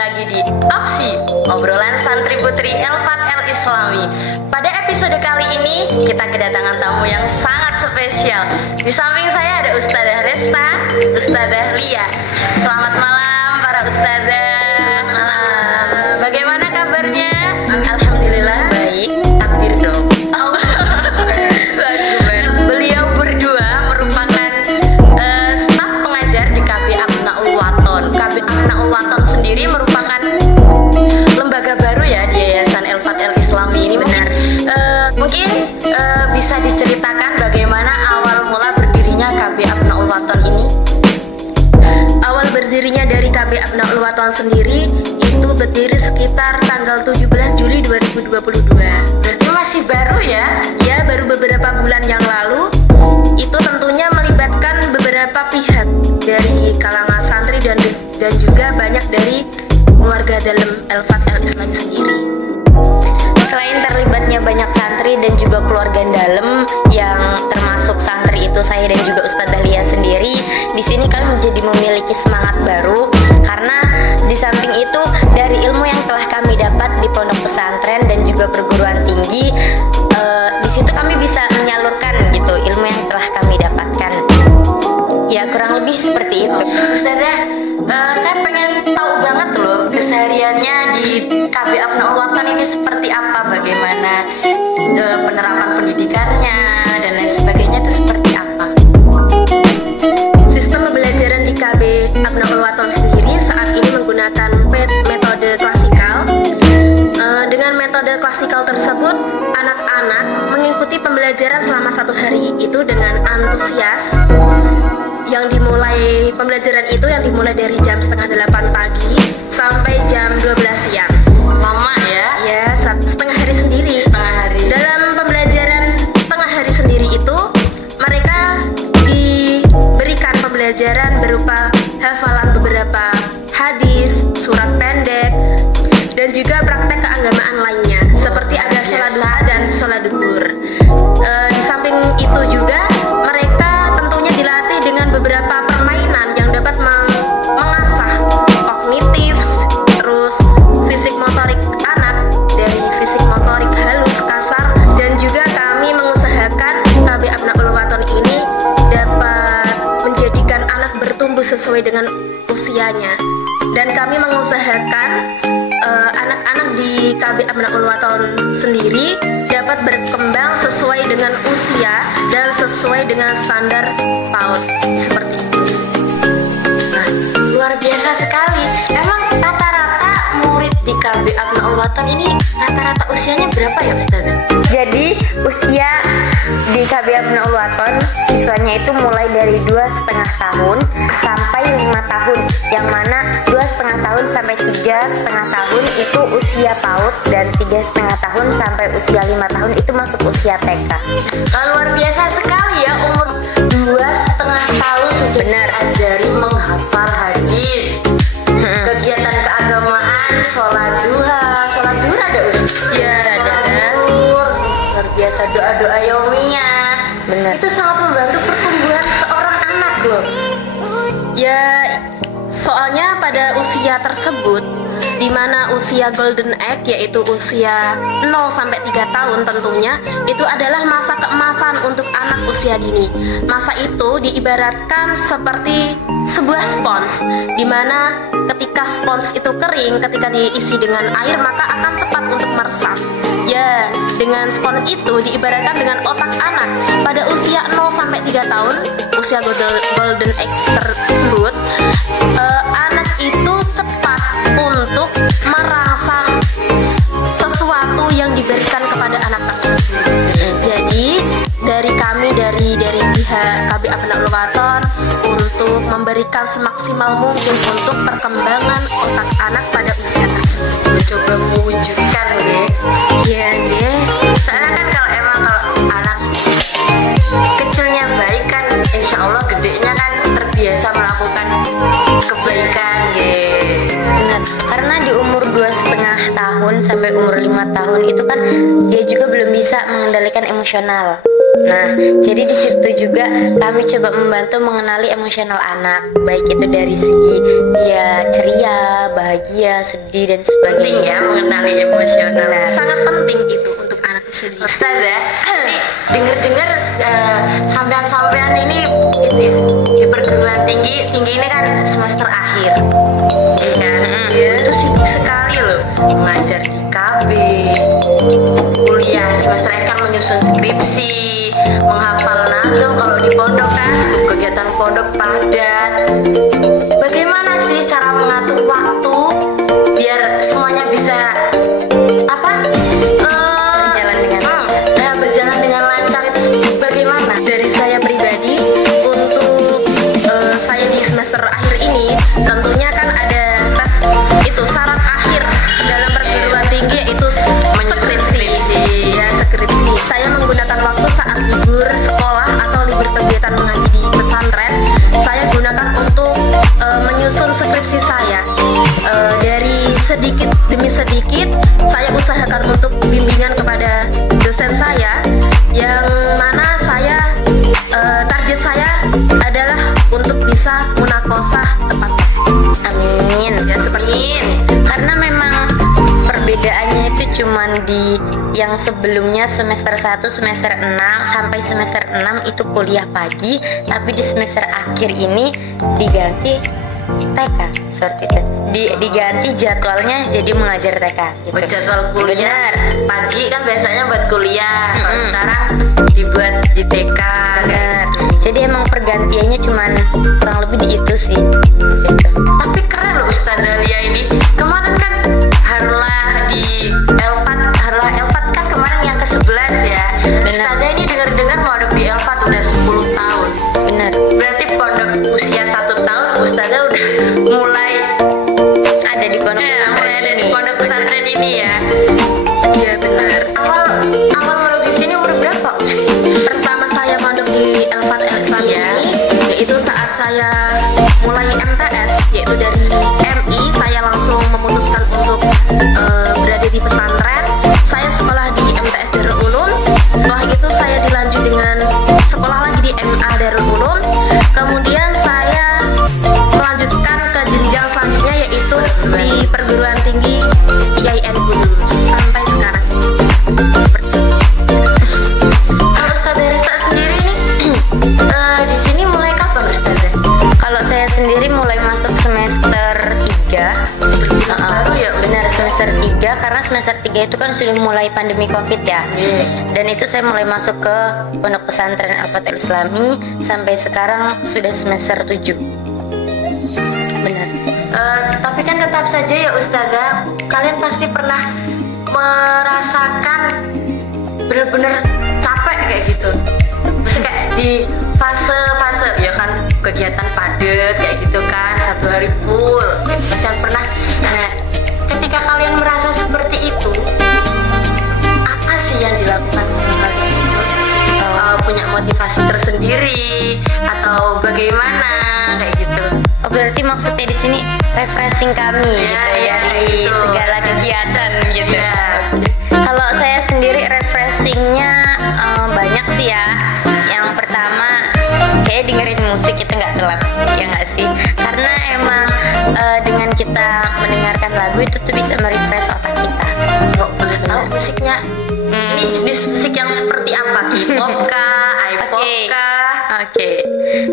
lagi di Opsi, obrolan santri putri Elfat El Islami. Pada episode kali ini kita kedatangan tamu yang sangat spesial. Di samping saya ada Ustadzah Resta, Ustadzah Lia. Selamat malam para Ustadzah. Malam. Bagaimana kabarnya? Alhamdulillah baik. Takbir dong. Beliau berdua merupakan staf pengajar di KB Abnaul Waton. KB Abnaul Waton sendiri merupakan lembaga baru ya di Yayasan Elfat El Islami ini. Benar. Mungkin bisa diceritakan bagaimana awal mula berdirinya KB Abnaul Waton ini? Awal berdirinya dari KB Abnaul Waton sendiri itu berdiri sekitar tanggal 17 Juli 2022. Berarti masih baru ya? Ya, baru beberapa bulan yang lalu. Itu tentunya melibatkan beberapa pihak dari kalangan santri dan juga banyak dari keluarga dalam Elfat El Islami sendiri. Selain terlibatnya banyak santri dan juga keluarga dalam yang termasuk santri itu saya dan juga Ustadzah Lia sendiri, di sini kami menjadi memiliki semangat baru karena di samping itu dari ilmu yang telah kami dapat di pondok pesantren dan juga perguruan tinggi, di situ kami bisa menyalurkan gitu ilmu yang telah kami dapatkan. Ya kurang lebih seperti itu. Ustadzah, saya pengen tahu banget loh kesehariannya di KB Abnaul Waton ini seperti apa, bagaimana penerapan pendidikannya dan lain sebagainya itu seperti apa? Sistem pembelajaran di KB Abnaul Waton sendiri saat ini menggunakan metode klasikal. Dengan metode klasikal tersebut, anak-anak mengikuti pembelajaran selama 1 hari itu dengan antusias. Pembelajaran itu yang dimulai dari jam setengah 8 pagi sampai jam 12 siang. Lama ya? Ya, setengah hari sendiri. Setengah hari. Dalam pembelajaran setengah hari sendiri itu, mereka diberikan pembelajaran berupa hafalan beberapa hadis, surat pendek, dan juga praktek keagamaan lainnya, seperti ada sholat duha dan sholat duhur. Di samping itu juga mereka tentunya dilatih dengan beberapa permainan yang dapat mengasah kognitif, terus fisik motorik anak, dari fisik motorik halus, kasar, dan juga kami mengusahakan KB Abnaul Waton ini dapat menjadikan anak bertumbuh sesuai dengan usianya, dan kami mengusahakan anak-anak di KB Abnaul Waton sendiri dapat berkembang sesuai dengan usia dan sesuai dengan standar PAUD seperti itu. Nah, luar biasa sekali. Emang rata-rata murid di KB Abnaul Waton ini rata-rata usianya berapa ya Ustazah? Jadi usia di KB Abnaul Waton siswanya itu mulai dari 2,5 tahun sampai 5 tahun, yang mana 2,5 tahun sampai 3,5 tahun itu usia PAUD, dan 3,5 tahun sampai usia 5 tahun itu masuk usia TK. Luar biasa sekali ya, umur 2,5 tahun sudah benar ajari menghafal hadis, kegiatan keagamaan, sholat duha ada Ya, ada. luar biasa, doa-doa yaumiyah. Benar. Itu sangat membantu pertumbuhan seorang anak loh. Ya, soalnya pada usia tersebut, di mana usia golden egg yaitu usia 0 sampai 3 tahun tentunya, itu adalah masa keemasan untuk anak usia dini. Masa itu diibaratkan seperti sebuah spons, di mana ketika spons itu kering, ketika diisi dengan air maka akan cepat untuk meresap. Ya, dengan spons itu diibaratkan dengan otak anak pada usia 0 sampai 3 tahun, usia golden egg tersebut, anak itu cepat untuk merangsang sesuatu yang diberikan kepada anak tersebut. Jadi dari kami dari pihak KB Abnaul Waton untuk memberikan semaksimal mungkin untuk perkembangan otak anak pada usia tersebut. Mencoba mewujudkan deh. Ya deh. Soalnya kan kalau anak kecilnya baik kan, insya Allah gedenya kan terbiasa melakukan kebaikan. Benar. Karena di umur 2,5 tahun sampai umur 5 5 tahun itu kan dia juga belum bisa mengendalikan emosional. Nah, jadi di situ juga kami coba membantu mengenali emosional anak, baik itu dari segi dia ceria, bahagia, sedih dan sebagainya. Penting ya mengenali emosional. Benar. Sangat penting itu untuk anak itu sendiri. Ustazah, ini dengar-dengar sampean-sampean ini itu ya, di perguruan tinggi ini kan semester akhir, ya kan? Itu sibuk sekali loh, mengajar di KB, kuliah semester akhir kan menyusun skripsi, menghafal nagem kalau di pondok kan, kegiatan pondok padat. Bagaimana sih cara mengatur waktu biar semuanya bisa berjalan dengan lancar itu bagaimana? Dari saya pribadi untuk saya di semester akhir ini tentunya kan ada tes itu syarat akhir dalam perguruan tinggi yaitu skripsi. Ya, skripsi. Saya menggunakan waktu saat libur sekolah atau libur kegiatan mengaji di pesantren. Saya gunakan untuk menyusun skripsi saya. Dari sedikit demi sedikit saya usahakan untuk bimbingan kepada dosen saya, yang mana saya target saya adalah untuk bisa munakosah tepat. Amin. Ya, seperti ini. Karena memang perbedaannya itu cuman di yang sebelumnya semester 1, semester 6 sampai semester 6 itu kuliah pagi, tapi di semester akhir ini diganti TK seperti itu. Diganti jadwalnya jadi mengajar TK gitu. Jadwal kuliah Benar. pagi kan biasanya buat kuliah, kalau sekarang dibuat di TK. Benar. Jadi emang pergantiannya cuman kurang lebih di itu sih gitu. Tapi keren loh Ustazah Lia ini. Kemarin kan Harlah di Elfat kan kemarin yang ke-11 ya. Ustazah ini dengar-dengar mondok di Elfat udah 10 tahun. Benar. Berarti pondok usia 1 tahun Ustazah udah mulai Ada di pondok mulai ada di ini. pondok pesantren ini ya. Iya benar. Awal mondok di sini umur berapa? Pertama saya mondok di Elfat El Islam ini, yaitu saat saya mulai MTS, yaitu dari MI, saya langsung memutuskan untuk berada di pesantren. Saya sekolah di MTS Darul Ulum. Setelah itu saya dilanjut dengan sekolah lagi di MA Darul Ulum. Kemudian saya melanjutkan ke jenjang selanjutnya yaitu di perguruan tinggi IAIN Kudus sampai sekarang. Kalau Ustazah Rista sendiri nih di sini mulai kapan Ustazah? Kalau saya sendiri mulai masuk semester 3. Baru ya Benar, semester 3 karena semester 3 itu kan sudah mulai pandemi Covid ya. Dan itu saya mulai masuk ke Pondok Pesantren Al-Fat Al-Islami sampai sekarang sudah semester 7. Benar. Tapi kan tetap saja ya Ustazah, kalian pasti pernah merasakan benar-benar capek kayak gitu. Maksudnya kayak di fase-fase ya kan kegiatan padat kayak gitu kan, 1 hari full. Kalian pernah. Nah, ketika kalian merasa seperti itu, apa sih yang dilakukan oleh kalian itu? Punya motivasi tersendiri atau bagaimana kayak gitu? Oh, berarti maksudnya di sini refreshing kami Ya, gitu ya, dari gitu. segala kegiatan gitu. Ya. Kalau saya sendiri refreshingnya banyak sih ya. Yang pertama kayak dengerin musik itu nggak telat, ya nggak sih? Karena emang dengan kita mendengarkan lagu itu tuh bisa merefresh otak kita. Kalau boleh tahu musiknya, ini jenis musik yang seperti apa? K-pop kah? I-pop kah? Oke.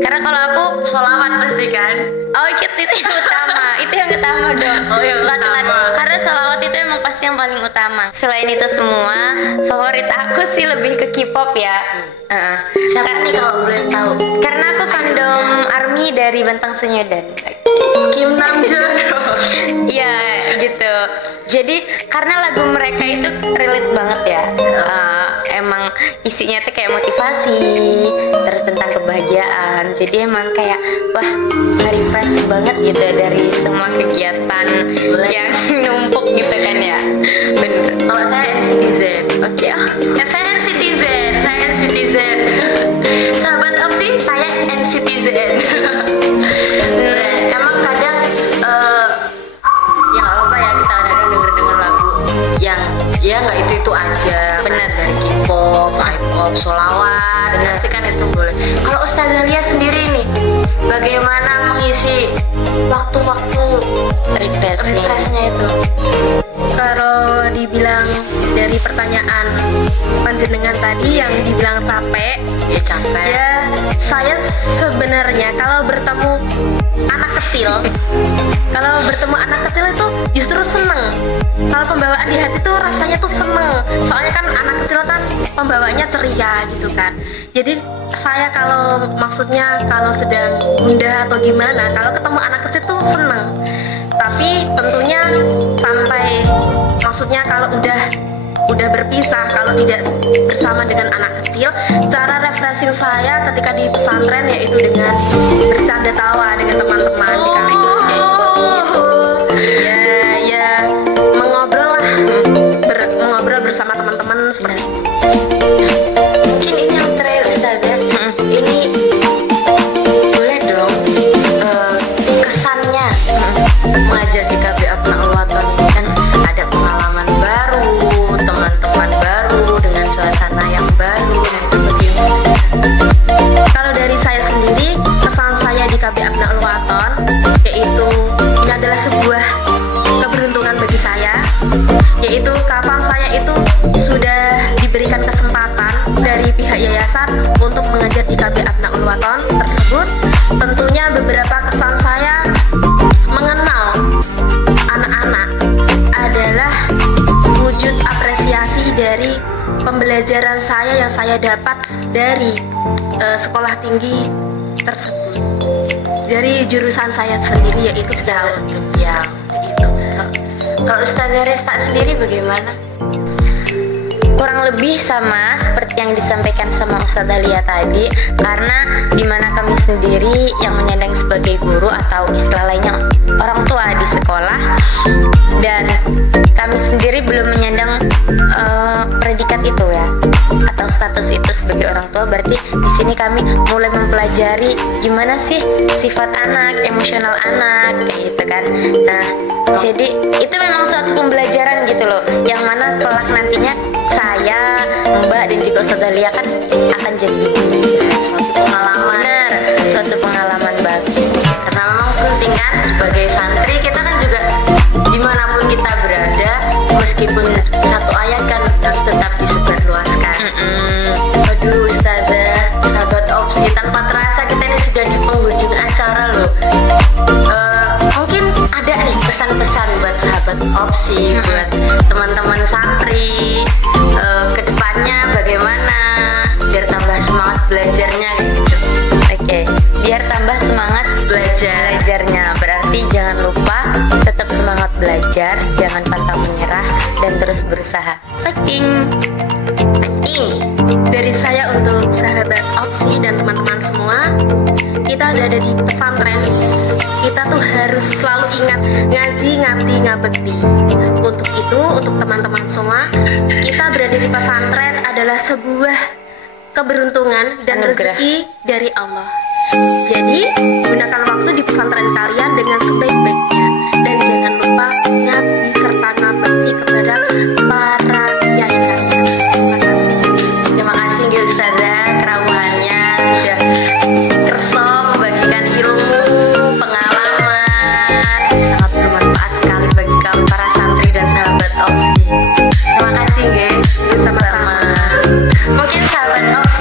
Karena kalau aku Sholawat pasti kan? oh itu yang utama, itu yang utama dong. Oh, yang Nggak telat. utama. Karena sholawat itu emang pasti yang paling utama. Selain itu semua, favorit aku sih lebih ke K-pop ya. Siapa nih kalau boleh tahu? Karena aku fandom ARMY dari Bentang Senyodan. Kim Namjoon. Iya gitu. Jadi karena lagu mereka itu relate banget ya. Emang isinya tuh kayak motivasi, terus tentang kebahagiaan. Jadi emang kayak wah refresh banget gitu dari semua kegiatan yang numpuk gitu kan ya. Bener. Kalau saya NCTZ. Oke. Saya NCTZ. Sahabat Opsi, saya NCTZ. Emang kadang ya nggak apa-apa ya kita kadang denger lagu yang ya nggak itu aja. Benar. Dari K-pop, K-pop, sholawat, pasti kan itu boleh. Kalau Ustazah Lia sendiri nih, bagaimana mengisi waktu-waktu refreshnya itu? Kalau dibilang dari pertanyaan panjenengan tadi yang dibilang capek, Ya capek. ya saya sebenarnya kalau bertemu anak kecil itu justru seneng. Kalau pembawaan di hati tuh rasanya tuh seneng, soalnya kan anak kecil kan pembawaannya ceria gitu kan. Jadi saya kalau maksudnya kalau sedang gundah atau gimana, kalau ketemu anak kecil tuh seneng. Tapi tentunya sampai maksudnya kalau udah berpisah, kalau tidak bersama dengan anak kecil, cara refreshing saya ketika di pesantren yaitu dengan bercanda tawa dengan teman-teman di kampus seperti itu. Ya mengobrol lah, mengobrol bersama teman-teman seperti itu. Mungkin ini yang terakhir Ustazah, ini boleh dong kesannya mengajar di KB Abnaul Wathon ini kan ada pengalaman baru, teman-teman baru dengan suasana yang baru. Nah itu bagaimana? Kalau dari saya sendiri, kesan saya di KB Abnaul Wathon yaitu ini adalah sebuah keberuntungan bagi saya, yaitu kapan saya itu sudah diberikan kesempatan dari pihak yayasan untuk mengajar di KB Abnaul Wathon tersebut. Tentunya beberapa kesan saya mengenal anak-anak adalah wujud apresiasi dari pembelajaran saya yang saya dapat dari sekolah tinggi tersebut, dari jurusan saya sendiri yaitu Ustazah. Ya begitu. Kalau Ustazah Resta sendiri bagaimana? Kurang lebih sama seperti yang disampaikan sama Ustazah Lia tadi, karena dimana kami sendiri yang menyandang sebagai guru atau istilah lainnya orang tua di sekolah, dan kami sendiri belum menyandang predikat itu ya, atau status itu sebagai orang tua. Berarti di sini kami mulai mempelajari gimana sih sifat anak, emosional anak, kayak gitu kan. Nah, jadi itu memang suatu pembelajaran gitu loh, yang mana kelak nantinya saya, Mbak, dan juga Ustazah Lia kan akan jadi Suatu pengalaman. benar, suatu pengalaman bagus. Karena memang penting kan sebagai santri kita kan juga dimanapun kita berada, meskipun satu ayat kan harus tetap disebarluaskan. Aduh Ustazah, sahabat opsi, tanpa terasa kita ini sudah di penghujung acara loh. Mungkin ada nih pesan-pesan buat sahabat opsi, buat teman-teman santri, kedepannya bagaimana biar tambah semangat belajarnya gitu. Oke, biar tambah semangat belajarnya, berarti jangan lupa tetap semangat belajar, jangan pantang menyerah, dan terus berusaha. Fighting. Dari saya untuk sahabat opsi dan teman-teman semua, kita berada di pesantren, kita tuh harus selalu ingat ngaji, ngabdi, ngabekti. Untuk itu, untuk teman-teman semua, kita berada di pesantren adalah sebuah keberuntungan dan Anugerah rezeki dari Allah. Jadi, gunakan waktu di pesantren kalian dengan sebaik-baiknya, dan jangan lupa ngabdi serta ngabekti kepada para kiai kalian. Terima kasih. Terima kasih Nggih Ustazah kerawuhannya sudah kerso membagikan ilmu, pengalaman sangat bermanfaat sekali bagi kami para santri dan sahabat opsi. Terima kasih Nggih. Sama-sama. Mungkin sahabat opsi